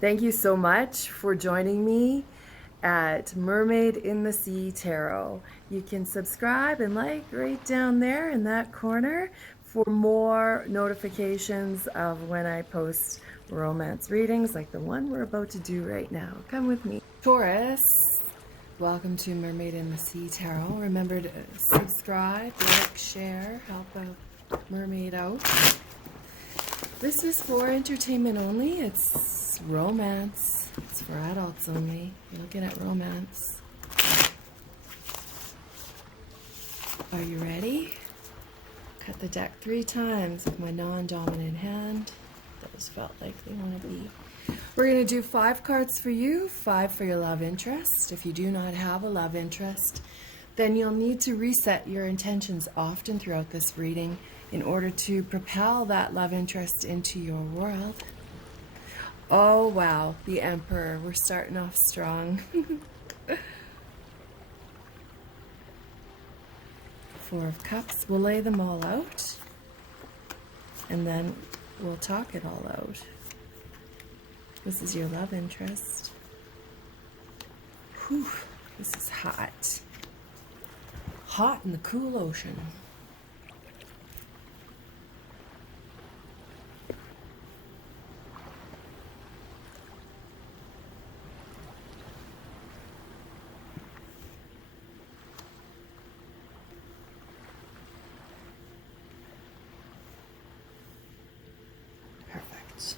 Thank you so much for joining me at Mermaid in the Sea Tarot. You can subscribe and like right down there in that corner for more notifications of when I post romance readings like the one we're about to do right now. Come with me. Taurus, welcome to Mermaid in the Sea Tarot. Remember to subscribe, like, share, help a mermaid out. This is for entertainment only. It's romance. It's for adults only. You're looking at romance. Are you ready? Cut the deck 3 times with my non-dominant hand. Those felt like they want to be. We're going to do 5 cards for you, 5 for your love interest. If you do not have a love interest, then you'll need to reset your intentions often throughout this reading in order to propel that love interest into your world. Oh wow, the Emperor. We're starting off strong. 4 of Cups. We'll lay them all out and then we'll talk it all out. This is your love interest. Whew, this is hot. Hot in the cool ocean. Perfect.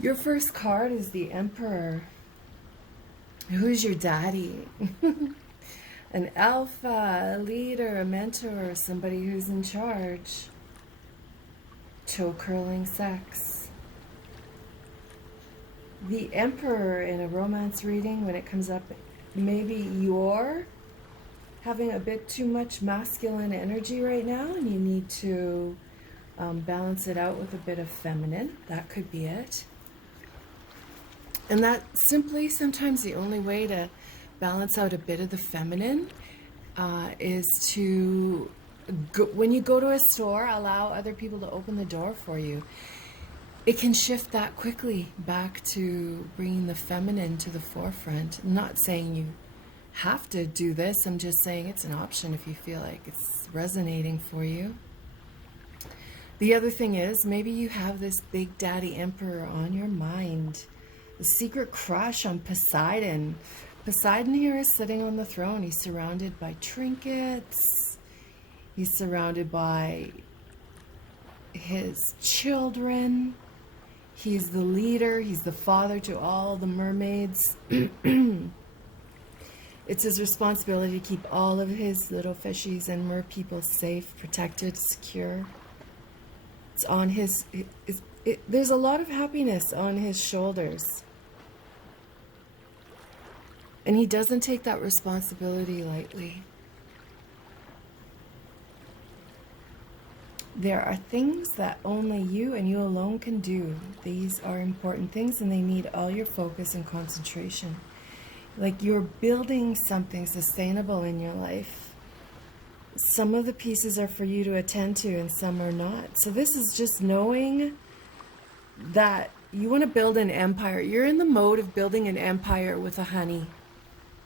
Your first card is the Emperor. Who's your daddy? An alpha, a leader, a mentor, somebody who's in charge. Toe curling sex. The Emperor in a romance reading, when it comes up, maybe you're having a bit too much masculine energy right now and you need to balance it out with a bit of feminine. That could be it. And that simply sometimes the only way to balance out a bit of the feminine is to, when you go to a store, allow other people to open the door for you. It can shift that quickly back to bringing the feminine to the forefront. I'm not saying you have to do this. I'm just saying it's an option if you feel like it's resonating for you. The other thing is maybe you have this big daddy Emperor on your mind. The secret crush on Poseidon. Poseidon here is sitting on the throne. He's surrounded by trinkets. He's surrounded by his children. He's the leader. He's the father to all the mermaids. It's his responsibility to keep all of his little fishies and mer people safe, protected, secure. It's on his... there's a lot of happiness on his shoulders. And he doesn't take that responsibility lightly. There are things that only you and you alone can do. These are important things and they need all your focus and concentration. Like you're building something sustainable in your life. Some of the pieces are for you to attend to and some are not. So this is just knowing that you want to build an empire. You're in the mode of building an empire with a honey.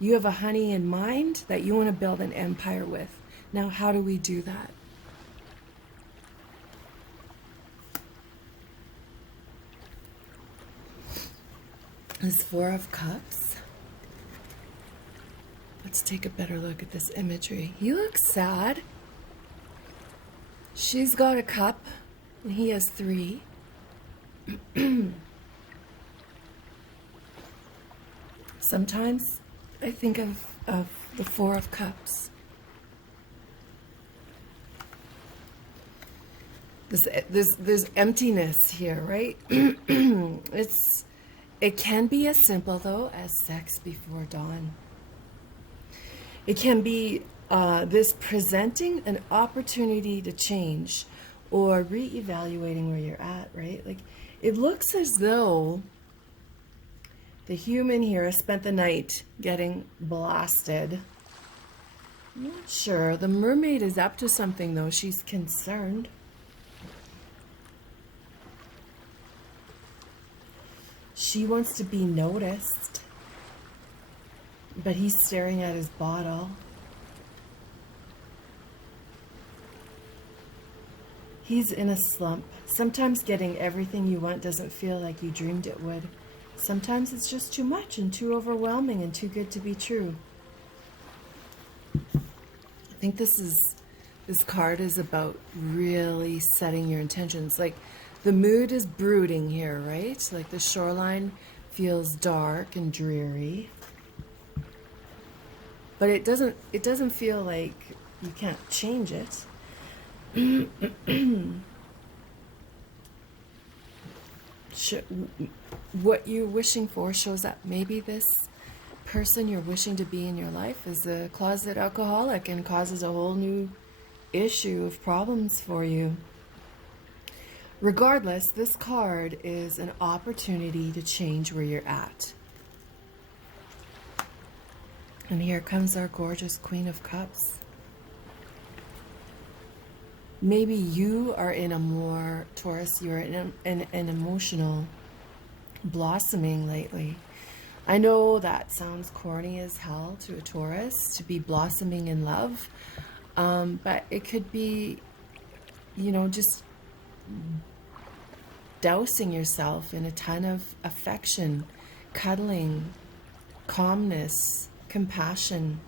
You have a honey in mind that you want to build an empire with. Now, how do we do that? This 4 of Cups. Let's take a better look at this imagery. You look sad. She's got a cup and he has 3. Sometimes I think of the 4 of Cups. There's emptiness here, right? It can be as simple though as sex before dawn. It can be this presenting an opportunity to change or reevaluating where you're at, right? Like it looks as though the human here has spent the night getting blasted. I'm not sure. The mermaid is up to something though. She's concerned. She wants to be noticed, but he's staring at his bottle. He's in a slump. Sometimes getting everything you want doesn't feel like you dreamed it would. Sometimes it's just too much and too overwhelming and too good to be true. I think this card is about really setting your intentions. Like, the mood is brooding here, right? Like, the shoreline feels dark and dreary. But it doesn't feel like you can't change it. What you're wishing for shows that maybe this person you're wishing to be in your life is a closet alcoholic and causes a whole new issue of problems for you. Regardless, this card is an opportunity to change where you're at. And here comes our gorgeous Queen of Cups. Maybe you are in a more, Taurus, you're in an emotional blossoming lately. I know that sounds corny as hell to a Taurus, to be blossoming in love. But it could be, you know, just dousing yourself in a ton of affection, cuddling, calmness, compassion.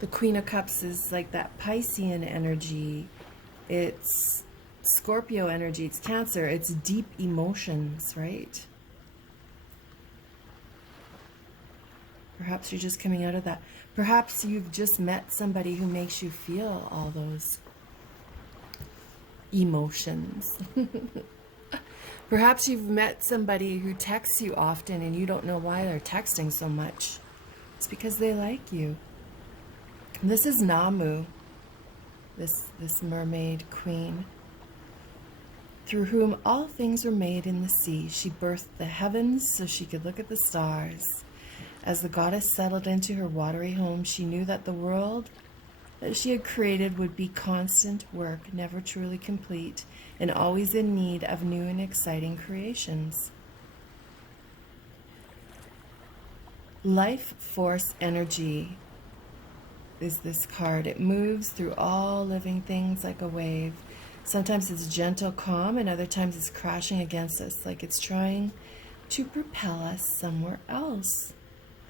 The Queen of Cups is like that Piscean energy. It's Scorpio energy. It's Cancer. It's deep emotions, right? Perhaps you're just coming out of that. Perhaps you've just met somebody who makes you feel all those emotions. Perhaps you've met somebody who texts you often and you don't know why they're texting so much. It's because they like you. This is Namu, this mermaid queen, through whom all things were made in the sea. She birthed the heavens so she could look at the stars. As the goddess settled into her watery home, she knew that the world that she had created would be constant work, never truly complete, and always in need of new and exciting creations. Life force energy is this card. It moves through all living things like a wave. Sometimes it's gentle, calm, and other times it's crashing against us, like it's trying to propel us somewhere else.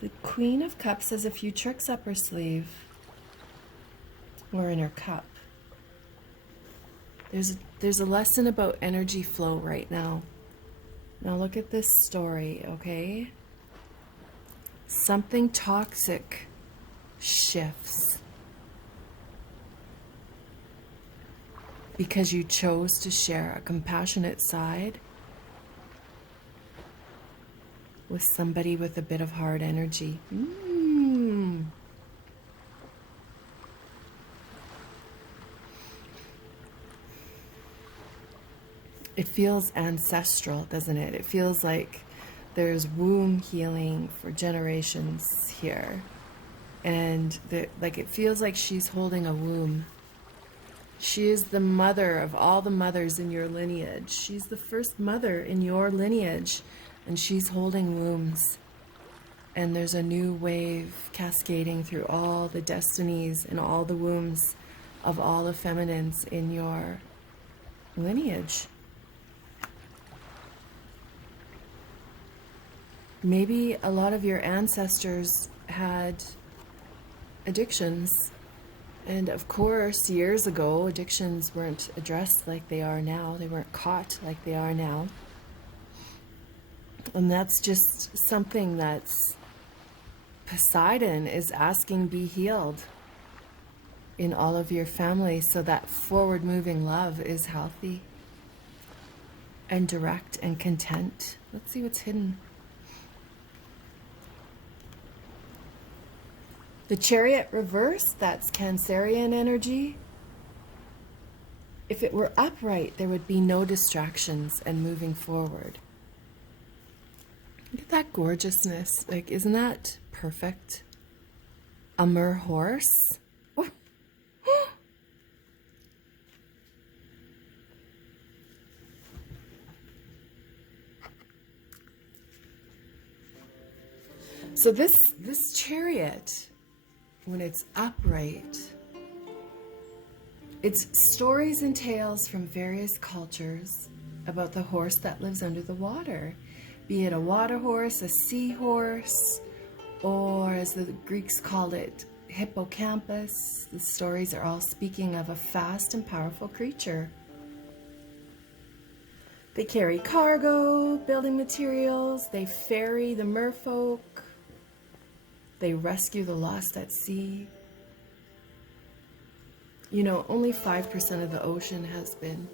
The Queen of Cups has a few tricks up her sleeve, or in her cup. There's a lesson about energy flow right now. Now look at this story, okay? Something toxic shifts because you chose to share a compassionate side with somebody with a bit of hard energy. It feels ancestral, doesn't it? It feels like there's womb healing for generations here. And like it feels like she's holding a womb. She is the mother of all the mothers in your lineage. She's the first mother in your lineage, and she's holding wombs. And there's a new wave cascading through all the destinies and all the wombs of all the feminines in your lineage. Maybe a lot of your ancestors had addictions. And of course, years ago, addictions weren't addressed like they are now. They weren't caught like they are now. And that's just something that's Poseidon is asking be healed in all of your family, so that forward-moving love is healthy and direct and content. Let's see what's hidden. The Chariot reversed, that's Cancerian energy. If it were upright, there would be no distractions and moving forward. Look at that gorgeousness. Like, isn't that perfect? A mer horse. Oh. So this chariot, when it's upright, it's stories and tales from various cultures about the horse that lives under the water, be it a water horse, a seahorse, or as the Greeks called it, hippocampus. The stories are all speaking of a fast and powerful creature. They carry cargo, building materials, they ferry the merfolk, they rescue the lost at sea. You know, only 5% of the ocean has been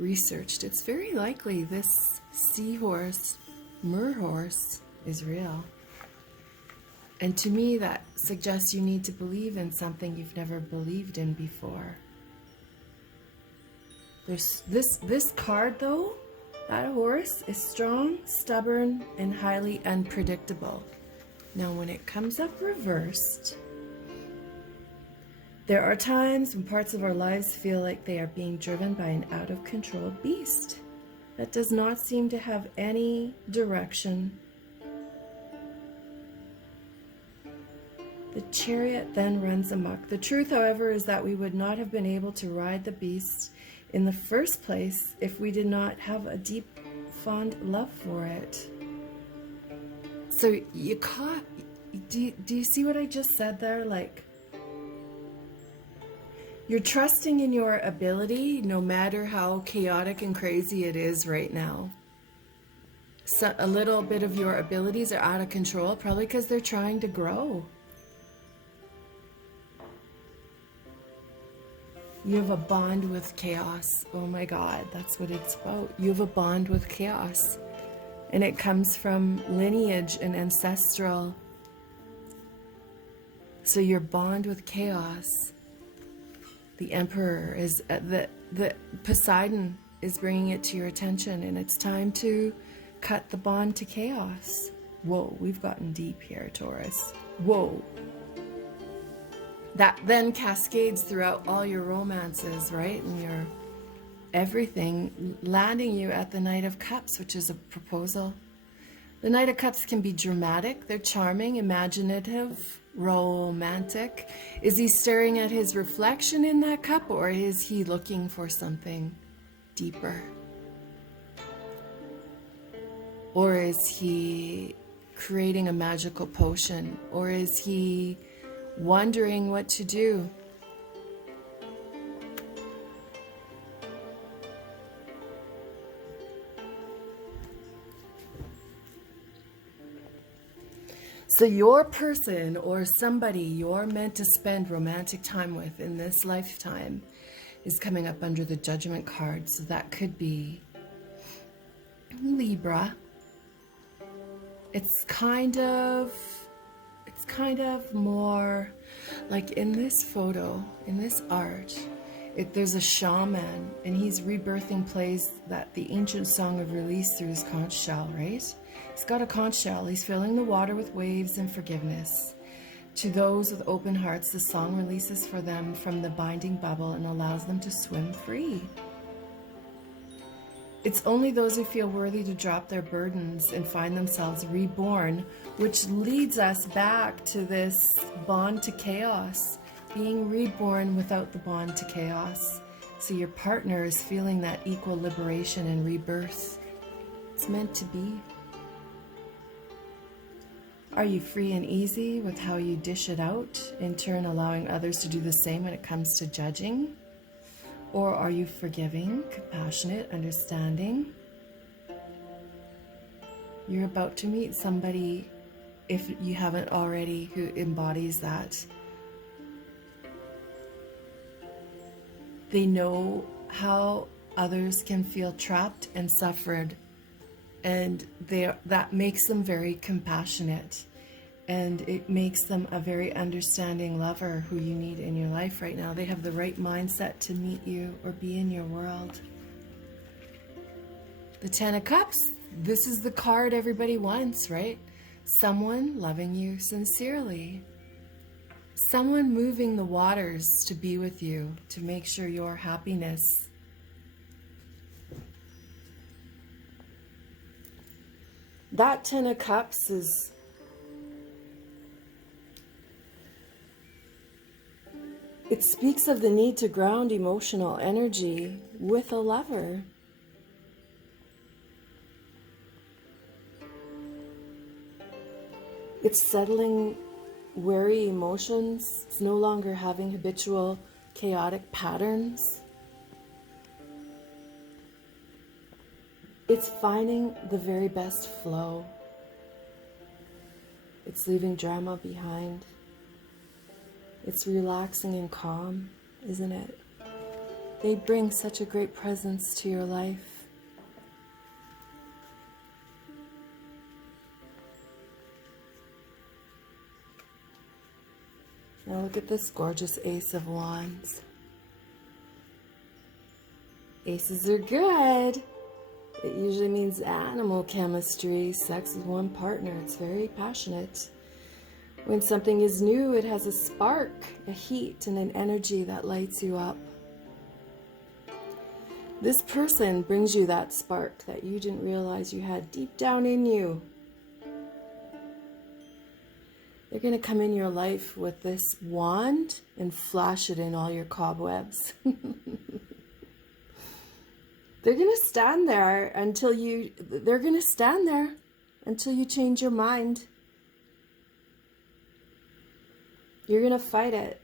researched. It's very likely this seahorse, merhorse, is real. And to me, that suggests you need to believe in something you've never believed in before. There's this card, though, that horse is strong, stubborn, and highly unpredictable. Now, when it comes up reversed, there are times when parts of our lives feel like they are being driven by an out-of-control beast that does not seem to have any direction. The chariot then runs amok. The truth, however, is that we would not have been able to ride the beast in the first place if we did not have a deep, fond love for it. So you caught, do you see what I just said there? Like, you're trusting in your ability no matter how chaotic and crazy it is right now. So a little bit of your abilities are out of control, probably because they're trying to grow. You have a bond with chaos. Oh my God, that's what it's about. You have a bond with chaos. And it comes from lineage and ancestral. So your bond with chaos, the Emperor is, the Poseidon is bringing it to your attention, and it's time to cut the bond to chaos. Whoa, we've gotten deep here, Taurus. Whoa. That then cascades throughout all your romances, right? And your everything, landing you at the Knight of Cups, which is a proposal. The Knight of Cups can be dramatic, they're charming, imaginative, romantic. Is he staring at his reflection in that cup, or is he looking for something deeper? Or is he creating a magical potion? Or is he wondering what to do? So your person or somebody you're meant to spend romantic time with in this lifetime is coming up under the Judgment card. So that could be Libra. It's kind of more like in this photo, in this art, there's a shaman, and he's rebirthing plays that the ancient song of release through his conch shell, right? He's got a conch shell. He's filling the water with waves and forgiveness. To those with open hearts, the song releases for them from the binding bubble and allows them to swim free. It's only those who feel worthy to drop their burdens and find themselves reborn, which leads us back to this bond to chaos, being reborn without the bond to chaos. So your partner is feeling that equal liberation and rebirth. It's meant to be. Are you free and easy with how you dish it out, in turn allowing others to do the same when it comes to judging? Or are you forgiving, compassionate, understanding? You're about to meet somebody, if you haven't already, who embodies that. They know how others can feel trapped and suffered, and that makes them very compassionate, and it makes them a very understanding lover who you need in your life right now. They have the right mindset to meet you or be in your world. The Ten of Cups, this is the card everybody wants, right? Someone loving you sincerely. Someone moving the waters to be with you, to make sure your happiness. That Ten of Cups is It speaks of the need to ground emotional energy with a lover. It's settling wary emotions. It's no longer having habitual chaotic patterns. It's finding the very best flow. It's leaving drama behind. It's relaxing and calm, isn't it? They bring such a great presence to your life. Now look at this gorgeous Ace of Wands. Aces are good. It usually means animal chemistry, sex with one partner. It's very passionate. When something is new, it has a spark, a heat, and an energy that lights you up. This person brings you that spark that you didn't realize you had deep down in you. They're going to come in your life with this wand and flash it in all your cobwebs. They're going to stand there until you change your mind. You're going to fight it.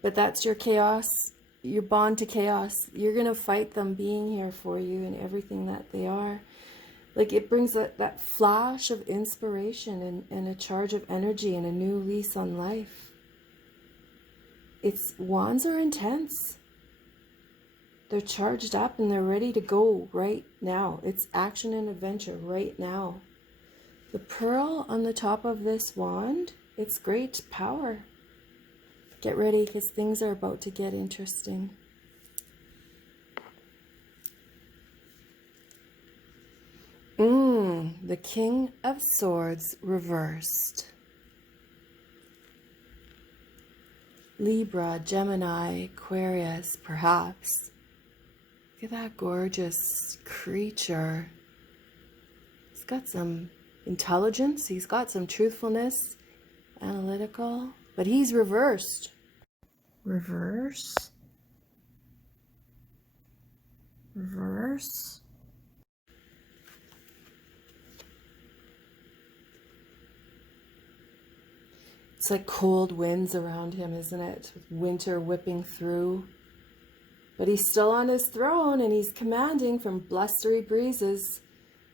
But that's your chaos, your bond to chaos. You're going to fight them being here for you and everything that they are. Like it brings that flash of inspiration and a charge of energy and a new lease on life. Wands are intense. They're charged up and they're ready to go right now. It's action and adventure right now. The pearl on the top of this wand, it's great power. Get ready because things are about to get interesting. The King of Swords reversed. Libra, Gemini, Aquarius, perhaps. Look at that gorgeous creature. He's got some intelligence. He's got some truthfulness, analytical, but he's reversed. Reverse. Reverse. It's like cold winds around him, isn't it? With winter whipping through. But he's still on his throne and he's commanding from blustery breezes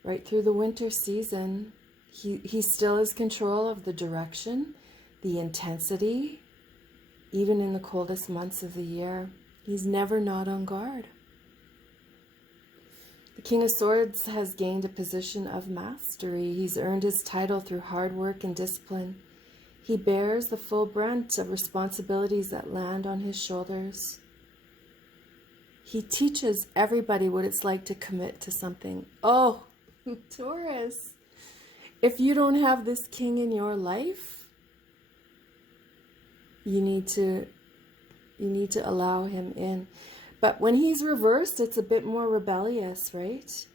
right through the winter season. He still has control of the direction, the intensity, even in the coldest months of the year. He's never not on guard. The King of Swords has gained a position of mastery. He's earned his title through hard work and discipline. He bears the full brunt of responsibilities that land on his shoulders. He teaches everybody what it's like to commit to something. Oh, Taurus, if you don't have this king in your life, you need to allow him in. But when he's reversed, it's a bit more rebellious, right?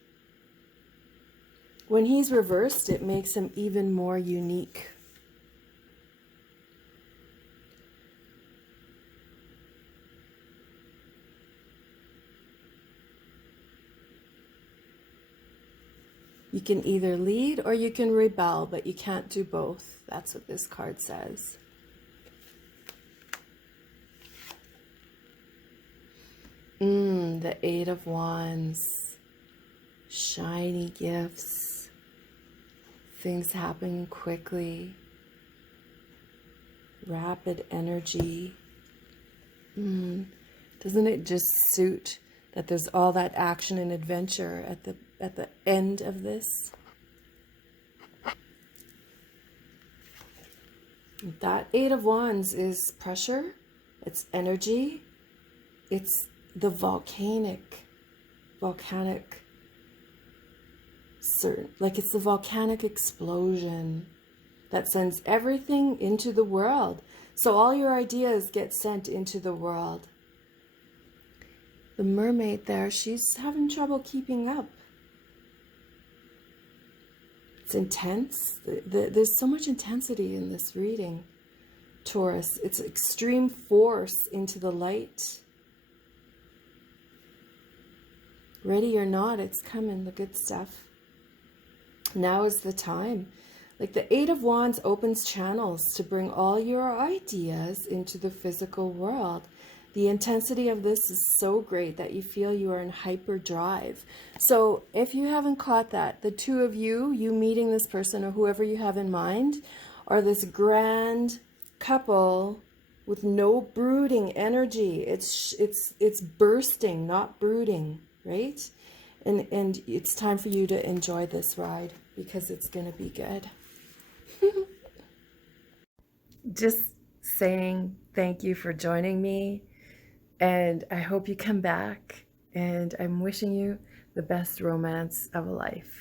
When he's reversed, it makes him even more unique. You can either lead or you can rebel, but you can't do both. That's what this card says. The Eight of Wands. Shiny gifts. Things happen quickly. Rapid energy. Doesn't it just suit that there's all that action and adventure at the end of this? That Eight of Wands is pressure, it's energy, it's the volcanic, it's the volcanic explosion that sends everything into the world. So all your ideas get sent into the world. The mermaid there, she's having trouble keeping up. It's intense. There's so much intensity in this reading. Taurus. It's extreme force into the light. Ready or not, it's coming, the good stuff. Now is the time. Like the Eight of Wands opens channels to bring all your ideas into the physical world. The intensity of this is so great that you feel you are in hyperdrive. So if you haven't caught that, the two of you meeting this person or whoever you have in mind, are this grand couple with no brooding energy. It's bursting, not brooding, right? And it's time for you to enjoy this ride because it's going to be good. Just saying thank you for joining me, and I hope you come back, and I'm wishing you the best romance of a life.